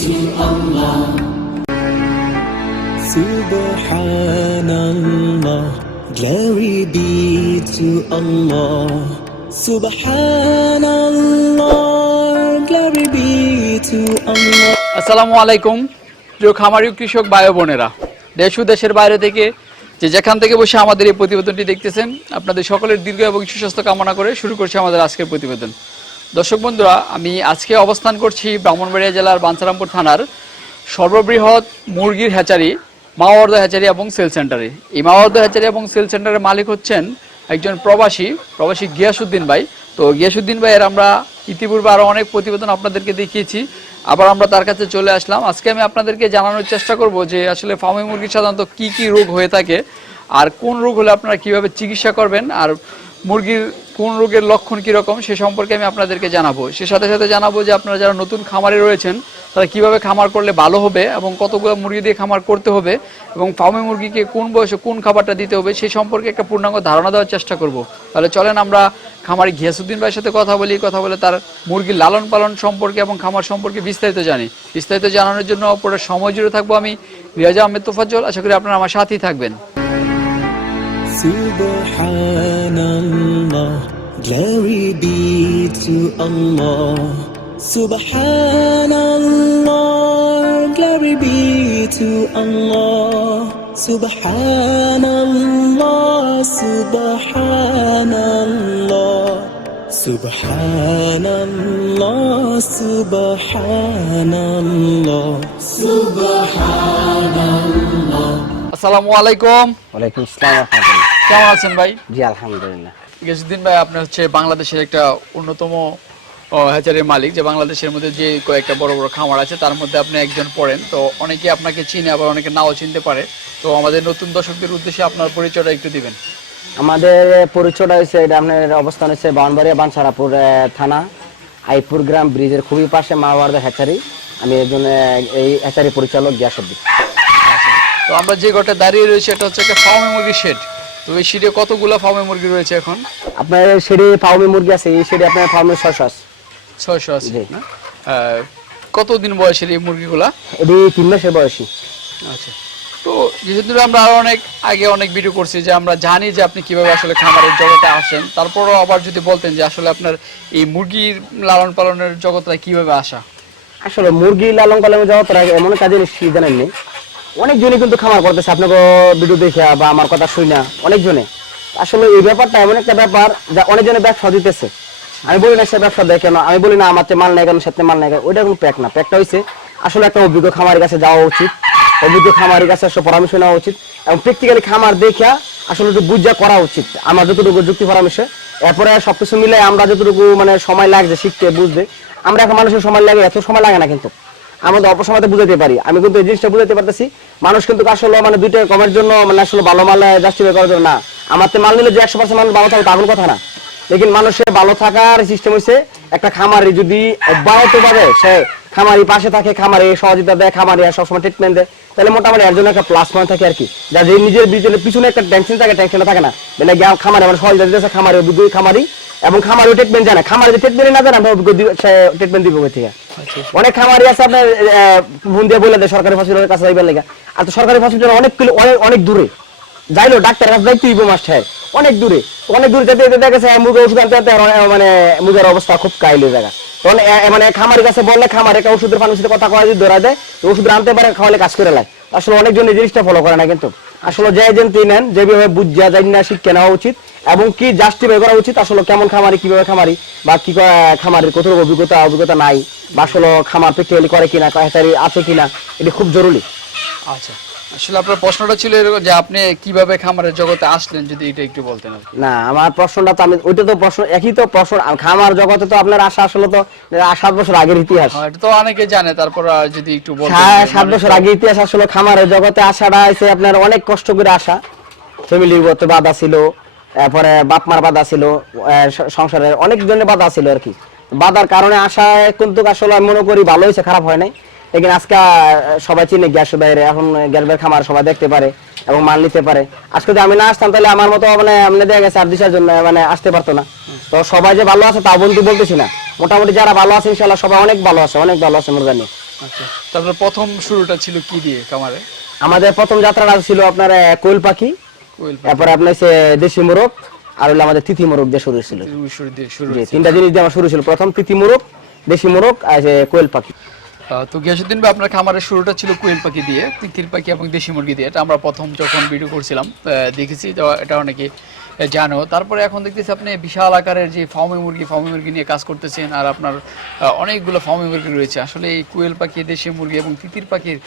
Allah. Subhanallah, glory be to Allah. Subhanallah, glory be to Allah. আসসালামু আলাইকুম প্রিয় খামারি কৃষক ভাই বোনেরা দেশ ও দেশের বাইরে থেকে যে যেখান থেকে বসে আমাদের এই প্রতিবেদনটি দেখতেছেন আপনাদের সকলের দীর্ঘ এবং সুস্বাস্থ্য কামনা করে শুরু করছে আমাদের আজকের প্রতিবেদন দর্শক বন্ধুরা, আমি আজকে অবস্থান করছি ব্রাহ্মণবাড়িয়া জেলার বাঞ্ছারামপুর থানার সর্ববৃহৎ মুরগির হ্যাচারি, মাওয়ার্দ হ্যাচারি এবং সেল সেন্টারে। এই মাওয়ার্দ হ্যাচারি এবং সেল সেন্টারের মালিক হচ্ছেন একজন প্রবাসী প্রবাসী গিয়াসুদ্দিন ভাই। তো গিয়াসুদ্দিন ভাইয়ের আমরা ইতিপূর্বে আরও অনেক প্রতিবেদন আপনাদেরকে দেখিয়েছি। আবার আমরা তার কাছে চলে আসলাম। আজকে আমি আপনাদেরকে জানানোর চেষ্টা করব যে আসলে ফার্মি মুরগির সাধারণত কি কি রোগ হয়ে থাকে, আর কোন রোগ হলে আপনারা কীভাবে চিকিৎসা করবেন, আর মুরগির কোন রোগের লক্ষণ কীরকম সে সম্পর্কে আমি আপনাদেরকে জানাব। সে সাথে সাথে জানাব যে আপনারা যারা নতুন খামারে রয়েছেন, তারা কীভাবে খামার করলে ভালো হবে এবং কতগুলো মুরগি দিয়ে খামার করতে হবে এবং ফার্মে মুরগিকে কোন বয়সে কোন খাবারটা দিতে হবে সেই সম্পর্কে একটা পূর্ণাঙ্গ ধারণা দেওয়ার চেষ্টা করব। তাহলে চলেন আমরা খামারি ঘিয়াসুদ্দিন ভাইয়ের সাথে কথা বলি, কথা বলে তার মুরগির লালন পালন সম্পর্কে এবং খামার সম্পর্কে বিস্তারিত জানি। বিস্তারিত জানানোর জন্য পুরো সময় জুড়ে থাকব আমি রিয়াজা আহমেদ তোফাজ্জল। আশা করি আপনারা আমার সাথেই থাকবেন। Subhanallah, glory be to Allah. Subhanallah, glory be to Allah. Subhanallah, Subhanallah. Subhanallah, Subhanallah, Subhanallah. আসসালামু আলাইকুম ওয়ালাইকুম আসসালাম কেমন আছেন ভাই? জি আলহামদুলিল্লাহ। গেসুদ্দিন ভাই আপনি হচ্ছে বাংলাদেশের একটা অন্যতম হ্যাচারির মালিক যে বাংলাদেশের মধ্যে যে কয়েকটা বড় বড় খামার আছে তার মধ্যে আপনি একজন পড়েন। তো অনেকে আপনাকে চিনে আবার অনেকে নাও চিনতে পারে। তো আমাদের নতুন দর্শকদের উদ্দেশ্যে আপনার পরিচয়টা একটু দিবেন। আমাদের পরিচয়টা হচ্ছে এটা আপনার অবস্থান হচ্ছে বাউনবাড়িয়া বানসারাপুর থানা আইপুর গ্রাম ব্রিজের খুবই পাশে মাওয়ার্দা হ্যাচারি। আমি একজন এই হ্যাচারি পরিচালক গ্যাসদ্দিন তো আমরা যে ঘরটা দাঁড়িয়ে রয়েছে এটা হচ্ছে একটা ফার্মে মুরগির শেড তো এই শেডে কতগুলো ফার্মে মুরগি রয়েছে এখন? আপনার সেটি ফার্মে মুরগি আছে এই সেটি আপনার ফার্মে ছশো আছে। না? কতদিন বয়সের এই মুরগিগুলা? এটি তিন মাসের বয়সী। আচ্ছা। তো যেহেতু আমরা আরও অনেক আগে অনেক ভিডিও করছি যে আমরা জানি যে আপনি কীভাবে আসলে খামারের জগতে আসেন তারপরও আবার যদি বলতেন যে আসলে আপনার এই মুরগির লালন পালনের জগৎটা কীভাবে আসা? আসলে মুরগি লালন পালনের তারা এমন কাজে নিশ্চিত জানেন নি অনেকজনই কিন্তু খামার করতেছে। আপনাকে ভিডিও দেখে বা আমার কথা শুই না অনেকজনে। আসলে এই ব্যাপারটা এমন একটা ব্যাপার যা অনেকজনে ব্যবসা দিতেছে। আমি বলি না সে ব্যবসা দেয় কেন আমি বলি না আমার মাল নেই কেন সাথে মাল কেন। ওইটা কোনো প্যাক না। প্যাকটা হয়েছে আসলে একটা অভিজ্ঞ খামারের কাছে যাওয়া উচিত। অভিজ্ঞ খামারের কাছে আসলে পরামর্শ নেওয়া উচিত। এবং প্র্যাকটিক্যালি খামার দেখা আসলে একটু বুঝা করা উচিত। আমার যতটুকু যুক্তি পরামর্শে এরপরে সবকিছু মিলে আমরা যতটুকু মানে সময় লাগছে শিখতে, বুঝতে, আমরা এখন মানুষের সময় লাগে, এত সময় লাগে না কিন্তু। আমাদের অপসমাতে বুঝাতে পারি। আমি কিন্তু এই জিনিসটা বুঝাতে পারতেছি। মানুষ কিন্তু আসলে মানে দুইটা কমের জন্য মানে আসলে ভালো মাল জাস্টিফাই করার জন্য না। আমার তো মাল নিলে যে একশো পার্সেন্ট মানুষ ভালো থাকবে, তা কথা না। লেকিন মানুষের ভালো থাকার সিস্টেম হচ্ছে একটা খামারে যদি অব্যাহত ভাবে সে খামারি পাশে থাকে খামারি সহযোগিতা দেয় খামারি সবসময় ট্রিটমেন্ট দেয়। তাহলে মোটামুটি এর জন্য একটা প্লাস পয়েন্ট থাকে আর কি। যা যে নিজের বিজনে পিছনে একটা টেনশন থাকে টেনশন থাকে না। মানে গিয়ে খামারি মানে সহযোগিতা দিতেছে খামারি অভিজ্ঞ খামারি এবং খামারি ট্রিটমেন্ট জানে। খামারি ট্রিটমেন্ট না জানে আমরা অভিজ্ঞ ট্রিটমেন্ট দিব থেকে অনেক খামারি আছে আপনার ফোন দিয়ে বলে দেয় সরকারি হসপিটালের কাছে যাইবার লেগে। আর তো সরকারি হসপিটাল অনেক কিলো অনেক অনেক দূরে। যাইলো ডাক্তার কাছে যাইতে দিব মাস্টার অনেক দূরে। অনেক দূরে যেতে যেতে দেখা গেছে মুরগির ওষুধ আনতে আনতে মানে মুরগের অবস্থা খুব কাইলে জায়গা তখন মানে খামারের কাছে বললে খামার একটা ওষুধের ফার্মেসিতে কথা কয়, যদি ধরা দেয় ওষুধ আনতে পারে, খাওয়ালে কাজ করে লাগে আসলে অনেকজন এই জিনিসটা ফলো করে না কিন্তু। আসলে যে এজেন্ট নেন যেভাবে বুঝা জানি না, শিক্ষা নেওয়া উচিত, এবং কি জাস্টিফাই করা উচিত, আসলে কেমন খামারি, কীভাবে খামারি, বা কি খামারের কত অভিজ্ঞতা অভিজ্ঞতা নাই, বা আসলে খামার প্র্যাকটিক্যালি করে কিনা হ্যাচারি আছে কিনা, এটি খুব জরুরি। আচ্ছা। আসলে আপনার প্রশ্নটা ছিল এরকম যে আপনি কীভাবে খামারের জগতে আসলেন যদি এটা একটু বলতেন না আমার প্রশ্নটা তো আমি ওইটা তো প্রশ্ন একই তো প্রশ্ন খামার জগতে তো আপনার আশা আসলে তো সাত বছর আগের ইতিহাস। হ্যাঁ, এটা তো অনেকে জানে তারপর যদি একটু বলতেন হ্যাঁ সাত মানে- বছর আগে ইতিহাস আসলে খামারের জগতে আসাটা আপনার অনেক কষ্ট করে আসা। ফ্যামিলিগত বাধা ছিল তারপরে বাপ মার বাধা ছিল সংসারের অনেক জনের বাধা ছিল আর কি। বাধার কারণে আসায় কিন্তু আসলে আমি মনে করি ভালো হয়েছে খারাপ হয় নাই। লেকিন আজকে সবাই চিনে গ্যাস বাইরে এখন গ্যাস বাইরের খামার সবাই দেখতে পারে এবং মাল নিতে পারে। আজকে যদি আমি না আসতাম তাহলে আমার মতো মানে এমনি দেখা গেছে আর দিশার জন্য মানে আসতে পারতো না। তো সবাই যে ভালো আছে তা বলতে বলতেছি না। মোটামুটি যারা ভালো আছে ইনশাল্লাহ সবাই অনেক ভালো আছে অনেক ভালো আছে মুরগা নিয়ে আচ্ছা তারপর প্রথম শুরুটা ছিল কি দিয়ে খামারে? আমাদের প্রথম যাত্রাটা ছিল আপনার কোয়েল পাখি তারপরে আপনার হচ্ছে দেশি মোরগ আর হলো আমাদের তিথি মোরগ দিয়ে শুরু ছিল পাখি শুরু দিয়ে শুরু জি হয়েছে। তিনটা জিনিস দিয়ে আমার শুরু ছিল। প্রথম তিথি মোরগ দেশি মোরগ আর কোয়েল পাখি। তো গিয়াসুদ্দিন ভাই আপনার খামারের শুরুটা ছিল কোয়েল পাখি দিয়ে তিতির পাখি এবং দেশি মুরগি দিয়ে। এটা আমরা প্রথম যখন ভিডিও করছিলাম দেখেছি তো এটা অনেকে জানো। তারপরে এখন দেখতেছি আপনি বিশাল আকারের যে ফার্মি মুরগি ফার্মি মুরগি নিয়ে কাজ করতেছেন আর আপনার অনেকগুলো ফার্মি মুরগি রয়েছে। আসলে এই কোয়েল পাখি দেশি মুরগি এবং তিতির পাখির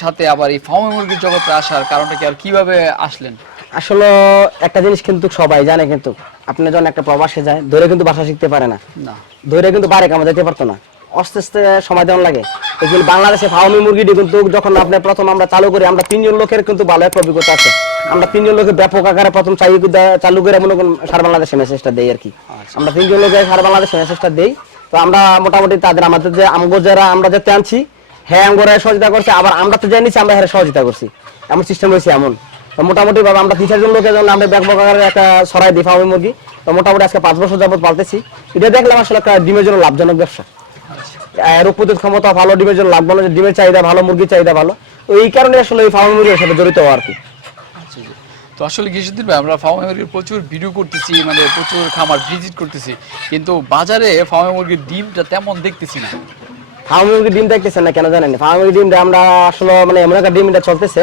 সাথে আবার এই ফার্মি মুরগির জগতে আসার কারণটা কি আর কীভাবে আসলেন? আসলে একটা জিনিস কিন্তু সবাই জানে কিন্তু আপনি যখন একটা প্রবাসে যায় ধরে কিন্তু ভাষা শিখতে পারে না। না। ধরে কিন্তু বারে কামা যেতে পারতো না। আস্তে আস্তে সময় দেওয়ার লাগে। এই জন্য বাংলাদেশে ফার্মি মুরগিটি কিন্তু যখন আপনি প্রথম আমরা চালু করি, আমরা তিনজন লোকের কিন্তু ভালো একটা অভিজ্ঞতা আছে। আমরা তিনজন লোকের ব্যাপক আকারে প্রথম চালু চালু করে মনে করুন সারা বাংলাদেশে মেসেজটা দেই আর কি। আমরা তিনজন লোকের সারা বাংলাদেশে মেসেজটা দেই। তো আমরা মোটামুটি তাদের আমাদের যে আমগো যারা, আমরা যেতে আনছি হ্যাঁ আমগোরা সহযোগিতা করছে, আবার আমরা তো জানিছি আমরা হ্যাঁ সহযোগিতা করছি। এমন সিস্টেম হয়েছে এমন। তো মোটামুটি ভাবে আমরা তিন চারজন লোকের জন্য আমরা ব্যাপক আকারে একটা সরাই দিই ফার্মি মুরগি। তো মোটামুটি আজকে পাঁচ বছর যাবত পালতেছি। এটা দেখলাম আসলে একটা ডিমের জন্য লাভজনক ব্যবসা। রোগ প্রতিরোধ ক্ষমতা ভালো ডিমের জন্য লাভ ভালো ডিমের চাহিদা ভালো মুরগির চাহিদা ভালো তো এই কারণে আসলে এই ফার্ম মুরগির সাথে জড়িত হওয়া আর কি। আচ্ছা, তো আসলে ভাই আমরা ফার্মে মুরগির প্রচুর ভিডিও করতেছি মানে প্রচুর খামার ভিজিট করতেছি কিন্তু বাজারে ফার্মে মুরগির ডিমটা তেমন দেখতেছি না। ফার্ম মুরগির ডিম দেখতেছেন না কেন জানেন? ফার্ম মুরগির ডিমটা আমরা আসলে মানে এমন একটা ডিমটা চলতেছে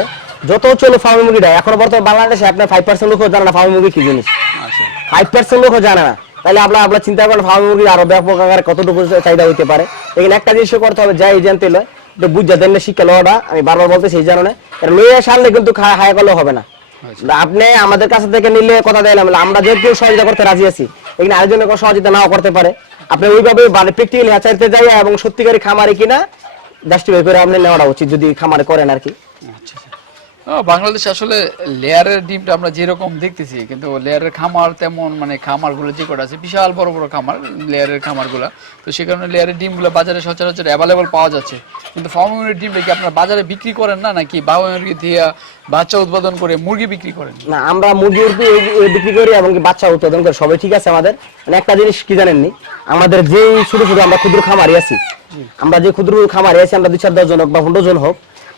যত চলো ফার্ম মুরগিটা এখন বর্তমানে বাংলাদেশে আপনার ফাইভ পার্সেন্ট লোকও জানে না ফার্ম মুরগি কি জিনিস। আচ্ছা। ফাইভ পার্সেন্ট লোকও জানে না। তাহলে আপনার আপনার চিন্তা করেন ফার্ম মুরগি আরও ব্যাপক আকারে কতটুকু চাহিদা হইতে পারে। এখানে একটা জিনিস করতে হবে যাই জানতে লয় যে বুঝা দেন শিক্ষা লওয়াটা আমি বারবার বলতেছি এই জানো না লইয়া সারলে কিন্তু হায়া করলে হবে না। আপনি আমাদের কাছে থেকে নিলে কথা দিলাম আমরা যে কেউ সহযোগিতা করতে রাজি আছি এখানে আরেকজনের কোনো সহযোগিতা নাও করতে পারে। আপনি ওইভাবে প্র্যাকটিক্যালি হাঁচাইতে যাই এবং সত্যিকারী খামারে কিনা জাস্টিফাই করে আপনি নেওয়াটা উচিত যদি খামারে করেন আর কি। আচ্ছা আচ্ছা। বাংলাদেশে আসলে লেয়ারের ডিমটা আমরা যেরকম দেখতেছি কিন্তু লেয়ারের খামার তেমন মানে খামারগুলো যে কটা আছে বিশাল বড় বড় খামার লেয়ারের খামারগুলো। তো সে কারণে লেয়ারের ডিমগুলো বাজারে সচরাচর অ্যাভেলেবল পাওয়া যাচ্ছে। কিন্তু ফার্মের ডিমটা কি আপনারা বাজারে বিক্রি করেন না নাকি বাবা মুরগি দিয়ে বাচ্চা উৎপাদন করে মুরগি বিক্রি করেন? না আমরা মুরগি বিক্রি করি এবং বাচ্চা উৎপাদন করি সবাই ঠিক আছে আমাদের। মানে একটা জিনিস কি জানেননি? আমাদের যে ছোট ছোট আমরা ক্ষুদ্র খামারি আছি আমরা যে ক্ষুদ্র খামারি আছি আমরা দুই চার দশ জন হোক বা পনেরো জন হোক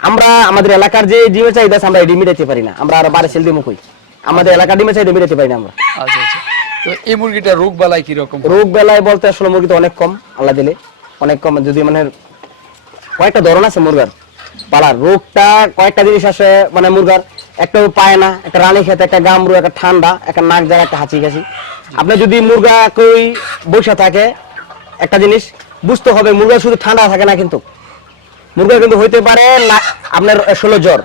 আমরা আমাদের এলাকার যে ডিমের চাহিদা আমরা এই ডিম মিটাইতে পারি না। আমরা আর বারে সেল ডিমও কই? আমাদের এলাকার ডিমের চাহিদা মিটাইতে পারি না আমরা। আচ্ছা আচ্ছা। তো এই মুরগিটা রোগ বালাই কীরকম? রোগ বেলায় বলতে আসলে মুরগি তো অনেক কম আল্লাহ দিলে। অনেক কম যদি মানে কয়েকটা ধরন আছে মুরগার। পালার রোগটা কয়েকটা জিনিস আসে মানে মুরগার। একটা পায় না একটা রানী খেতে একটা গামরু একটা ঠান্ডা একটা নাক জায়গা একটা হাঁচি কাশি আপনি যদি মুরগা কই বসে থাকে একটা জিনিস বুঝতে হবে মুরগা শুধু ঠান্ডা থাকে না কিন্তু। মুরগা কিন্তু হইতে পারে আপনার ষোলো জ্বর।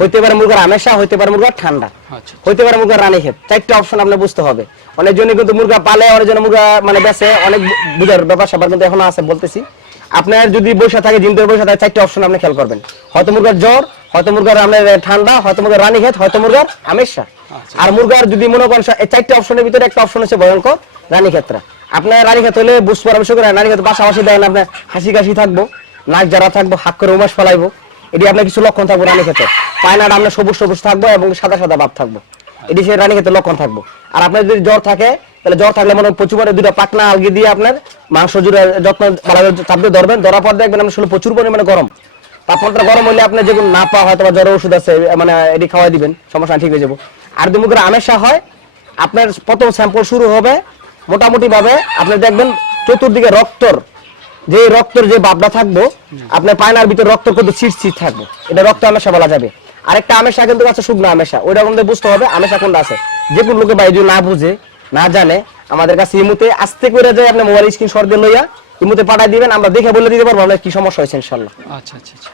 হইতে পারে মুরগার আমেশা হইতে পারে মুরগার ঠান্ডা। আচ্ছা। হইতে পারে মুরগা রানী ক্ষেত। চারটা অপশন আপনি বুঝতে হবে। অনেক জন্য কিন্তু মুরগা পালে অনেক জন মুরগা মানে বেচে অনেক বুঝার ব্যাপার স্যাপার কিন্তু এখনও আছে বলতেছি। আপনার যদি বসে থাকে জিম ধরে বসে থাকে চারটা অপশন আপনি খেয়াল করবেন। হয়তো মুরগার জ্বর হয়তো মুরগার আপনার ঠান্ডা হয়তো মুরগার রানী ক্ষেত হয়তো মুরগার আমেশা আর মুরগার যদি মনে করেন এই চারটা অপশনের ভিতরে একটা অপশন হচ্ছে ভয়ঙ্কর রানী ক্ষেত্রা আপনার রানী ক্ষেত হলে বুঝতে পারবেন রানী ক্ষেত্র পাশাপাশি দেন আপনার হাসি কাশি থাকব। নাক যারা থাকব হাক করে উমাস ফেলাইবো, এটি আপনার কিছু লক্ষণ থাকব রানী ক্ষেত্রে। পায়নাটা আপনার সবুজ সবুজ থাকব এবং সাদা সাদা ভাব থাকব। এটি সে রানী ক্ষেত্রে লক্ষণ থাকব। আর আপনার যদি জ্বর থাকে, তাহলে জ্বর থাকলে মনে প্রচুর পরিমাণে দুটো পাকনা আলগি দিয়ে আপনার মাংস জুড়ে যত্ন দিয়ে ধরবেন। ধরার পর দেখবেন আপনার প্রচুর পরিমাণে গরম। তাপমাত্রা গরম হলে আপনি যেগুলো না পাওয়া হয় বা জ্বরের ওষুধ আছে মানে এটি খাওয়াই দিবেন, সমস্যা ঠিক হয়ে যাব। আর যদি মুখের আমেশা হয়, আপনার প্রথম স্যাম্পল শুরু হবে মোটামুটি ভাবে আপনি দেখবেন চতুর্দিকে রক্তর যে রক্তর যে ভাবটা থাকব আপনার পায়নার ভিতরে রক্ত কিন্তু ছিট ছিট থাকবে। এটা রক্ত আমেশা বলা যাবে। আরেকটা আমেশা কিন্তু আছে শুকনো আমেশা। ওইটা আমাদের বুঝতে হবে আমেশা কোনটা আছে? যে কোন লোকে যদি না বুঝে না জানে আমাদের কাছে ইমুতে আস্তে করে যায় আপনি মোবাইল স্ক্রিন শট দিয়ে লইয়া ইমুতে পাঠাই দিবেন আমরা দেখে বলে দিতে পারব আপনার কি সমস্যা হয়েছে ইনশাল্লাহ আচ্ছা আচ্ছা আচ্ছা।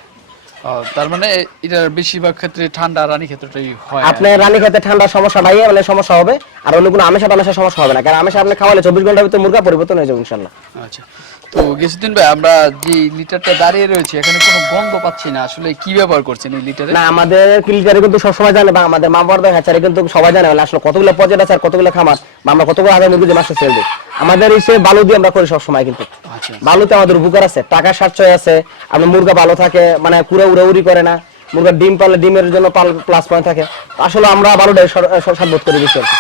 তার মানে এটার বেশিরভাগ ক্ষেত্রে ঠান্ডা রানী ক্ষেত্রটাই হয় আপনার রানী খেতে ঠান্ডা সমস্যা নাই মানে সমস্যা হবে আর অন্য কোনো আমেশা টামেশা সমস্যা হবে না। কারণ আমেশা আপনি খাওয়ালে চব্বিশ ঘণ্টার ভিতরে মুরগা পরিবর্তন হয়ে যাবে ইনশাল্লাহ আচ্ছা। তো গেসুদ্দিন ভাই আমরা যে লিটারটা দাঁড়িয়ে রয়েছে এখানে কোনো গন্ধ পাচ্ছি না। আসলে কি ব্যবহার করছেন এই লিটারে? না আমাদের কিলচারে কিন্তু সবসময় জানে বা আমাদের মা বড় হ্যাচারে কিন্তু সবাই জানে। মানে আসলে কতগুলো পর্যায়ে আছে আর কতগুলো খামার বা আমরা কতগুলো হাজার মুরগি মাসে সেল দিই আমাদের এই বালু দিয়ে আমরা করি সবসময় কিন্তু। আচ্ছা বালুতে আমাদের উপকার আছে টাকার সাশ্রয় আছে আপনার মুরগা ভালো থাকে মানে কুড়ে উড়ে উড়ি করে না। মুরগার ডিম পারলে ডিমের জন্য প্লাস পয়েন্ট থাকে। আসলে আমরা বালুটাই সাব্যস্ত করে দিচ্ছি আর কি।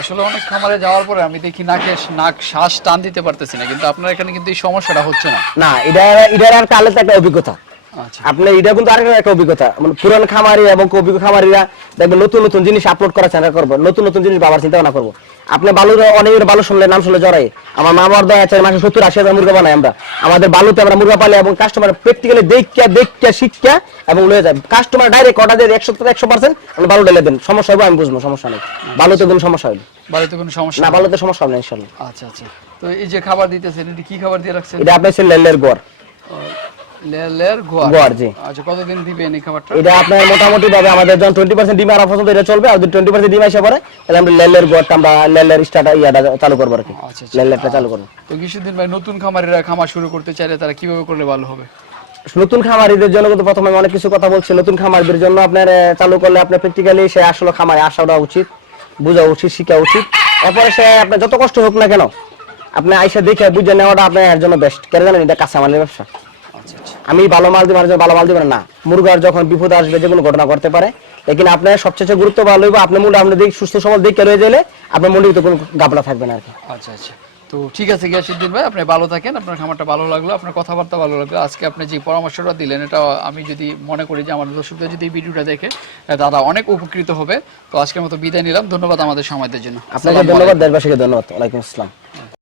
আসলে অনেক খামারে যাওয়ার পরে আমি দেখি নাকে নাক শ্বাস টান দিতে পারতেছি না, কিন্তু আপনার এখানে কিন্তু এই সমস্যাটা হচ্ছে না। না, এটা এটার আর কালের একটা অভিজ্ঞতা। আপনি এটা কিন্তু আরেকটা একটা অভিজ্ঞতা। মানে পুরান খামারি এবং অভিজ্ঞ খামারিরা দেখবেন নতুন নতুন জিনিস আপলোড করার চেষ্টা করব নতুন নতুন জিনিস বাবার চিন্তা ভাবনা করব। আপনি বালু অনেকের বালু শুনলে নাম শুনলে জড়াই আমার মা বাবার দয়া আছে মাসে সত্তর আশি হাজার মুরগা বানাই আমরা। আমাদের বালুতে আমরা মুরগা পালি এবং কাস্টমার প্র্যাকটিক্যালি দেখিয়া দেখিয়া শিখিয়া এবং লয়ে যায়। কাস্টমার ডাইরেক্ট অর্ডার দিয়ে একশো থেকে একশো পার্সেন্ট আপনি বালু ঢেলে দেন। সমস্যা হবে আমি বুঝব সমস্যা নেই। বালুতে কোনো সমস্যা হয়নি বাড়িতে কোনো সমস্যা না নেই? বালুতে সমস্যা হবে না ইনশাল্লাহ আচ্ছা আচ্ছা। তো এই যে খাবার দিতেছেন এটা কি খাবার দিয়ে রাখছেন? এটা আপনার লেলের গোয়ার লেয়ার লেয়ার গোয়ার, জি। আচ্ছা কতদিন দিবেন এই খাবারটা? এটা আপনার মোটামুটি ভাবে আমাদের যখন টোয়েন্টি পার্সেন্ট ডিম আরা পর্যন্ত এটা চলবে। আর যদি টোয়েন্টি পার্সেন্ট ডিম আসে পরে তাহলে আমরা লেলের গোয়ারটা আমরা লেলের স্টার্ট ইয়াটা চালু করব আর কি। আচ্ছা, আচ্ছা। চালু করব। তো কিছুদিন ভাই নতুন খামারিরা খামার শুরু করতে চাইলে তারা কীভাবে করলে ভালো হবে? নতুন খামারিদের জন্য কিন্তু প্রথমে অনেক কিছু কথা বলছি। নতুন খামারিদের জন্য আপনার চালু করলে আপনার প্র্যাকটিক্যালি সে আসলে খামারে আসাটা উচিত বোঝা উচিত শিখা উচিত। তারপরে সে আপনার যত কষ্ট হোক না কেন আপনি আইসা দেখে বুঝে নেওয়াটা আপনার জন্য বেস্ট কেন জানেন এটা কাঁচামালের ব্যবসা? আমি ভালো মাল দিব মানুষজন ভালো মাল দিবেন না। মুরগার যখন বিপদ আসবে যে কোনো ঘটনা করতে পারে। লেকিন আপনার সবচেয়ে গুরুত্ব ভালো হইব আপনার মুন্ডা আপনি সুস্থ সবল দেখে রয়ে গেলে আপনার মুন্ডিতে কোনো গাবলা থাকবে না আর কি। আচ্ছা আচ্ছা। তো ঠিক আছে গিয়াসুদ্দিন ভাই আপনি ভালো থাকেন আপনার খামারটা ভালো লাগল আপনার কথাবার্তা ভালো লাগল। আজকে আপনি যে পরামর্শটা দিলেন এটা আমি যদি মনে করি যে আমার দর্শকরা যদি এই ভিডিওটা দেখে তারা অনেক উপকৃত হবে। তো আজকের মতো বিদায় নিলাম ধন্যবাদ আমাদের সময়দের জন্য। আপনাকে ধন্যবাদ দেশবাসীকে ধন্যবাদ। ওয়ালাইকুম আসসালাম।